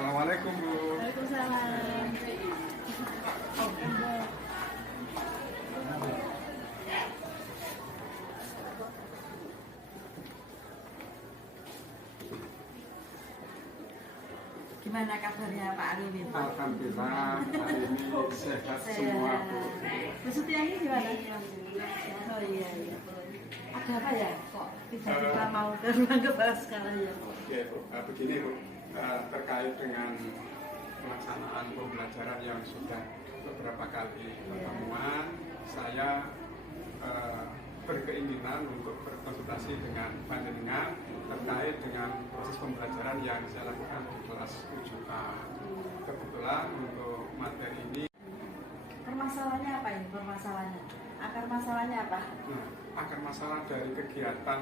Assalamualaikum Bu. Waalaikumsalam. Gimana kabarnya Pak Alimin? Alhamdulillah hari ini sehat semua Bu. Maksudnya ini gimana? Oh iya. Ada apa ya? Kok tiba-tiba mau ke ruang kepala sekarang ya? Oke Bu, begini Bu, terkait dengan pelaksanaan pembelajaran yang sudah beberapa kali pertemuan, saya berkeinginan untuk berkonsultasi dengan panjenengan terkait dengan proses pembelajaran yang saya lakukan di kelas 7A. Kebetulan untuk materi ini, Permasalahannya apa ini? Permasalahannya? Akar masalahnya apa? nah, akar masalah dari kegiatan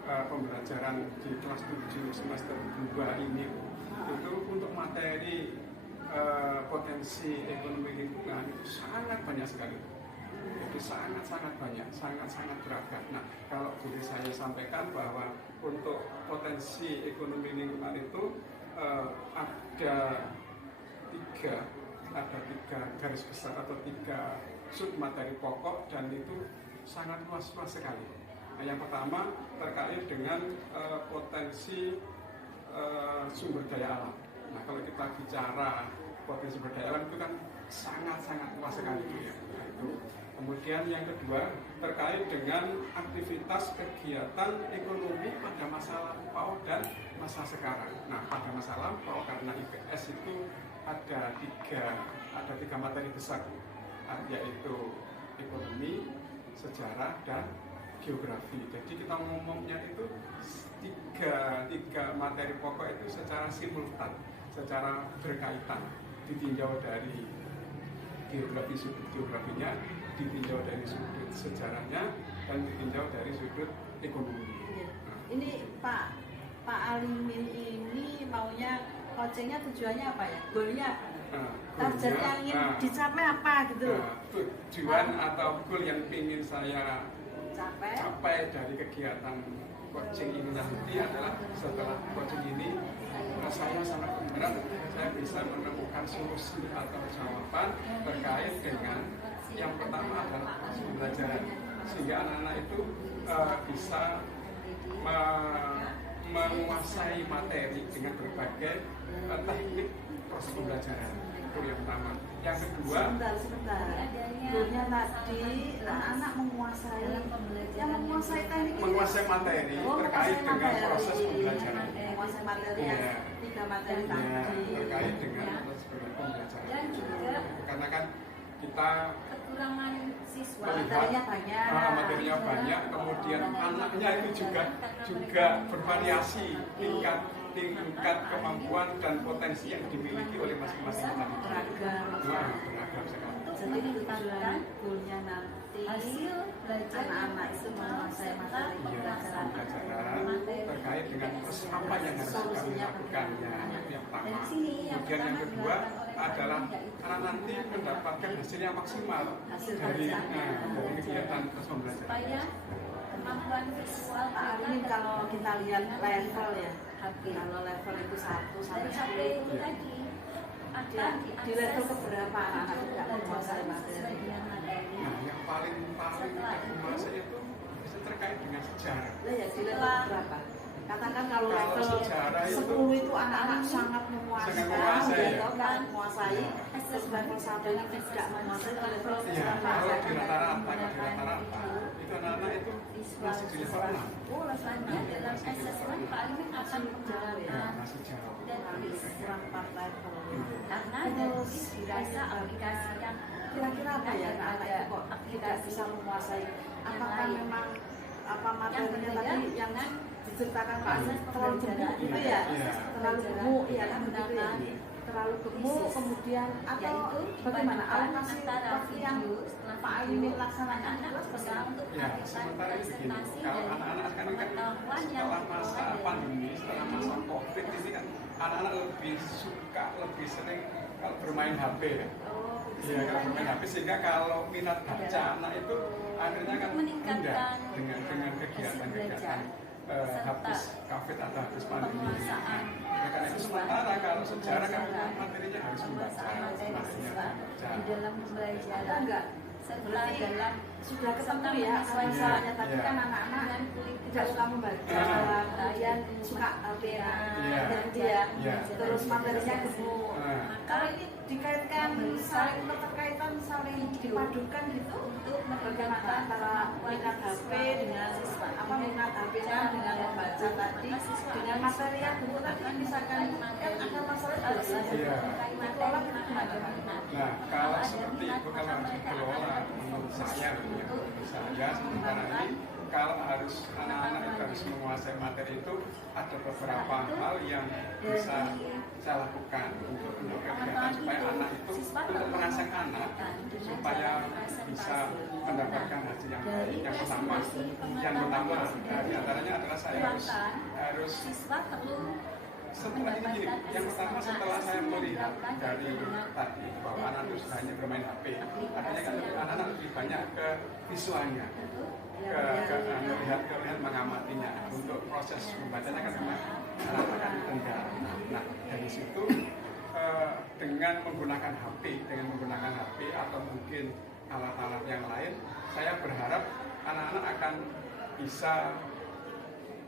pembelajaran di kelas 7 semester 2 ini itu untuk materi potensi ekonomi lingkungan itu sangat banyak sekali. Jadi sangat banyak, sangat beragam. Nah, kalau boleh saya sampaikan bahwa untuk potensi ekonomi lingkungan itu ada tiga garis besar atau tiga sub materi pokok, dan itu sangat luas sekali. Nah, yang pertama terkait dengan potensi sumber daya alam. Nah, kalau kita bicara potensi sumber daya alam itu kan sangat luas sekali ya. Itu. Kemudian yang kedua terkait dengan aktivitas kegiatan ekonomi pada masa lampau dan masa sekarang. Nah, pada masa lampau karena IPS itu ada tiga materi besar, yaitu ekonomi, sejarah, dan geografi. Jadi kita ngomongnya itu tiga materi pokok itu secara simultan, secara berkaitan, ditinjau dari geografi, sudut geografinya, ditinjau dari sudut sejarahnya, dan ditinjau dari sudut ekonomi. Ini Pak Alimin ini maunya coachingnya tujuannya apa ya? Goalnya apa? Target yang ingin dicapai apa gitu? Tujuan atau goal yang ingin saya Capai dari kegiatan coaching ini nanti adalah setelah coaching ini saya sangat berharap saya bisa menemukan solusi atau jawaban terkait dengan yang pertama adalah pembelajaran, sehingga anak-anak itu bisa menguasai materi dengan berbagai teknik proses pembelajaran. Itu yang pertama. Yang kedua, sebentar. Goalnya tadi anak-anak menguasai teknik, menguasai materi terkait dengan proses pembelajaran. menguasai materi ya. Tiga materi tadi terkait dengan proses pembelajaran. Dan juga Karena kan kita kekurangan siswa materinya banyak. Materinya banyak, kemudian anaknya itu juga bervariasi tingkat kemampuan dan potensi yang dimiliki oleh masing-masing anak. Beragam sekali. Jadi tujuan goalnya nanti hasil belajar anak-anak itu menguasai materi pembelajaran terkait dengan apa yang harus kami lakukannya, itu yang pertama. Kemudian yang kedua adalah anak nanti mendapatkan hasil yang maksimal dari kegiatan pembelajaran. supaya kemampuan visual ini kalau kita lihat level ya, HP. kalau level itu 1 sampai Dari HP 10 itu tadi ada di level keberapa anak-anak tidak menguasai materi? sesuai dengan materi. Nah, yang paling menguasai itu bisa terkait dengan sejarah. Nah, ya di level berapa? Katakan kalau Kalau level sejarah itu 10 itu anak-anak sangat menguasai, ya. menguasai. Terus level 1 ini tidak menguasai, level Iya, kalau di rata-rata itu anak-anak itu masih di level 6. Oh, rasanya dalam asesmen Pak Alimin akan menjalankan Masih jauh. dan kurang 4 level. karena dari dirasa aplikasi yang Kira-kira apa ya anak-anak itu kok tidak bisa menguasai? Apakah memang materinya tadi yang diceritakan Pak Aziz terlalu gemuk gitu ya? Terlalu gemuk ya kan begitu ya? Terlalu gemuk kemudian atau bagaimana alokasi waktu yang Pak Alimin laksanakan anak berusaha untuk Ya, melakukan sementara ini begini, presentasi kalau dari anak-anak sekarang kan pengetahuan yang setelah masa pandemi, setelah masa COVID ini kan anak-anak lebih sering kalau bermain HP ya. Iya, kalau bermain HP, sehingga kalau minat baca anak itu akhirnya kan meningkatkan dengan kegiatan-kegiatan habis COVID atau habis pandemi. penguasaan Karena itu sementara kalau sejarah kan materinya harus membaca, pembahasan materi siswa materinya di dalam pembelajaran Atau enggak? serta Berarti dalam sudah ketemu serta ya, menyesuaikan misalnya tadi Iya. kan anak-anak dengan kurikulum tidak suka membaca, Ah. kemudian suka HP-an, Iya. dia, Iya. terus materinya gemuk. Ah. Kalau ini dikaitkan, saling keterkaitan, saling dipadukan gitu, untuk bagaimana antara minat HP dengan apa minat HP-nya dengan membaca tadi, dengan materi yang gemuk tadi, misalkan kan ada masalah harus Iya. dikelola gimana? Nah, kalau seperti itu kalau harus dikelola menurut saya, ya, menurut saya sementara ini kalau harus anak-anak itu harus menguasai materi itu ada beberapa hal yang bisa saya lakukan untuk kegiatan supaya anak itu untuk merangsang anak supaya bisa mendapatkan hasil yang baik. Yang pertama di antaranya adalah saya harus siswa perlu setelah ini gini, yang pertama setelah saya melihat dari tadi bahwa anak itu hanya bermain HP, artinya kan anak-anak lebih banyak ke visualnya, ke melihat mengamatinya. Untuk proses membacanya kan memang anak akan ditendang. Nah dari situ dengan menggunakan HP atau mungkin alat-alat yang lain, saya berharap anak-anak akan bisa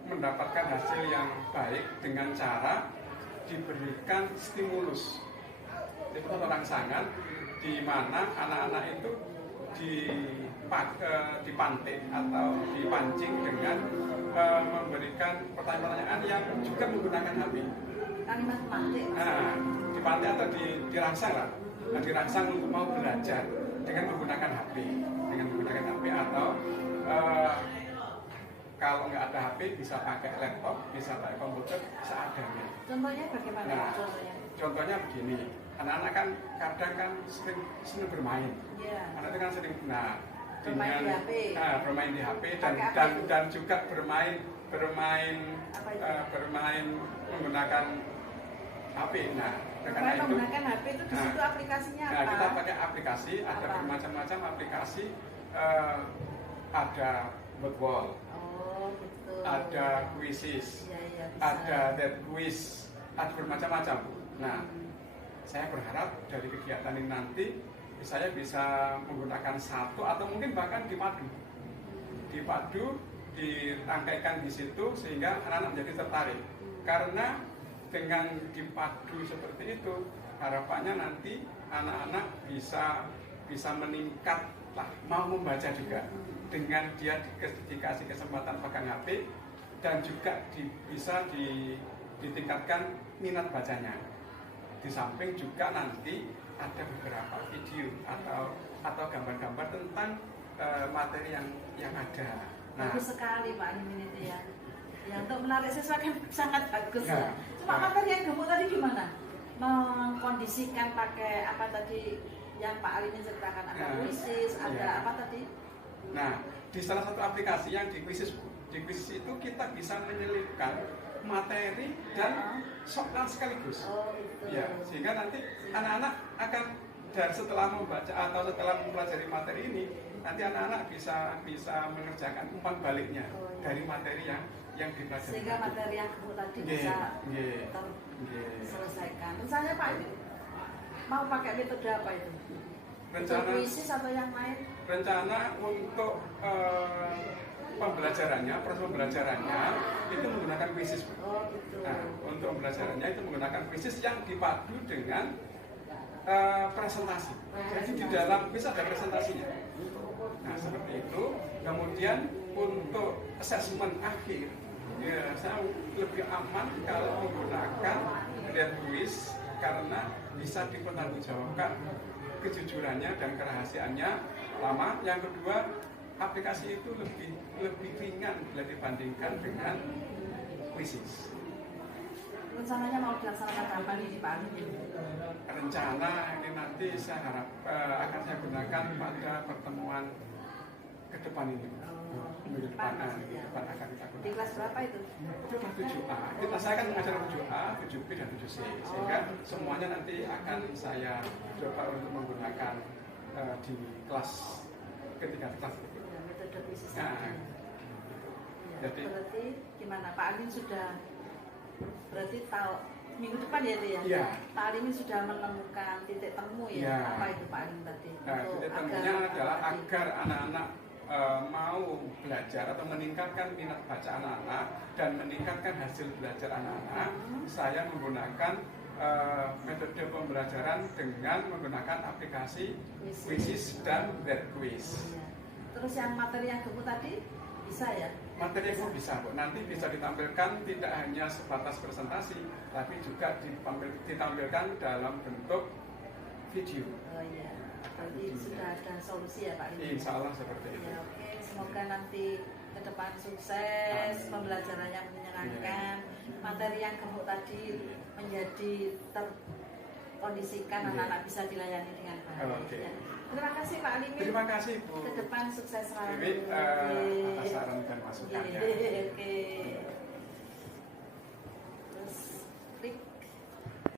mendapatkan hasil yang baik dengan cara diberikan stimulus. Itu rangsangan di mana anak-anak itu dipantik atau dipancing dengan memberikan pertanyaan-pertanyaan yang juga menggunakan HP. Kalimat pantik. Nah, dipantik atau dirangsang lah. Nah, dirangsang untuk mau belajar dengan menggunakan HP, atau kalau nggak ada HP bisa pakai laptop, bisa pakai komputer seadanya. Contohnya bagaimana? Nah, contohnya begini, anak-anak kan kadang kan sering bermain. Iya. Anak itu kan sering Bermain di HP. Bermain di HP Pakai apa itu? dan juga bermain Apa itu? bermain menggunakan HP. Nah, dengan Kalau itu menggunakan HP itu di situ aplikasinya nah, apa? kita pakai aplikasi, ada Apa? bermacam-macam aplikasi, ada Wordwall, Oh, gitu. ada Quizzes, Iya, iya, bisa. ada Dead Quiz, ada bermacam-macam. Nah, saya berharap dari kegiatan ini nanti saya bisa menggunakan satu atau mungkin bahkan dipadu, dirangkaikan di situ sehingga anak-anak menjadi tertarik. Karena dengan dipadu seperti itu, harapannya nanti anak-anak bisa meningkat lah, mau membaca juga dengan dia dikasih kesempatan pegang HP dan juga bisa ditingkatkan minat bacanya. Di samping juga nanti ada beberapa video atau gambar-gambar tentang materi yang ada. Nah, Bagus sekali Pak Alimin itu ya. Ya untuk menarik siswa kan sangat bagus Ya. ya. Cuma materi yang gemuk tadi gimana? Mengkondisikan pakai apa tadi yang Pak Alimin ceritakan, ada Ya. Quizzes, ada Ya. apa tadi? Nah, di salah satu aplikasi yang di Quizzes itu kita bisa menyelipkan materi dan soal sekaligus. Oh gitu. Ya, sehingga nanti anak-anak akan dan setelah membaca atau setelah mempelajari materi ini, nanti anak-anak bisa mengerjakan umpan baliknya dari materi yang dipelajari. Sehingga materi yang gemuk tadi Nggih, bisa nggih, terselesaikan. Misalnya Pak mau pakai metode apa itu? Rencana Quizzes atau yang lain? rencana untuk proses pembelajarannya itu menggunakan quizzes. Oh gitu. Nah, untuk pembelajarannya itu menggunakan quizzes yang dipadu dengan presentasi. Jadi di dalam quiz ada presentasinya. Nah, seperti itu. Kemudian untuk assessment akhir, ya saya lebih aman kalau menggunakan red quiz karena bisa dipertanggungjawabkan kejujurannya dan kerahasiaannya. Lama. Yang kedua, aplikasi itu lebih ringan bila dibandingkan dengan quizzes. Rencananya mau dilaksanakan kapan ini Pak Alimin? Rencana ini nanti saya harap akan saya gunakan pada pertemuan ke depan ini. Minggu depan akan kita Di gunakan. kelas berapa itu? Itu kelas 7A. Saya kan mengajar 7A, 7B dan 7C. Sehingga semuanya nanti akan saya coba untuk menggunakan di kelas ketiga kelas. Ya, metode quizzes. Nah, Ya, jadi berarti gimana Pak Alimin sudah berarti tahu minggu depan ya itu ya? Iya. Pak Alimin sudah menemukan titik temu ya? Iya. Apa itu Pak Alimin tadi? Nah, titik temunya adalah agar anak-anak mau belajar atau meningkatkan minat baca anak-anak dan meningkatkan hasil belajar anak-anak, saya menggunakan metode pembelajaran dengan menggunakan aplikasi Quizzes dan Quiz. Iya. Terus yang materi yang gemuk tadi bisa ya? Materi itu bisa, Bu. Nanti bisa ditampilkan tidak hanya sebatas presentasi, tapi juga ditampilkan dalam bentuk video. Oh iya. Berarti sudah ada solusi ya Pak Alimin? Insya Allah seperti itu. Ya, oke. Semoga nanti ke depan sukses, pembelajarannya menyenangkan, materi yang gemuk tadi menjadi terkondisikan, anak-anak bisa dilayani dengan baik. Oke. Ya. Terima kasih Pak Alimin. Terima kasih Bu. Ke depan sukses selalu. Dewi, atas saran dan masukannya. Oke.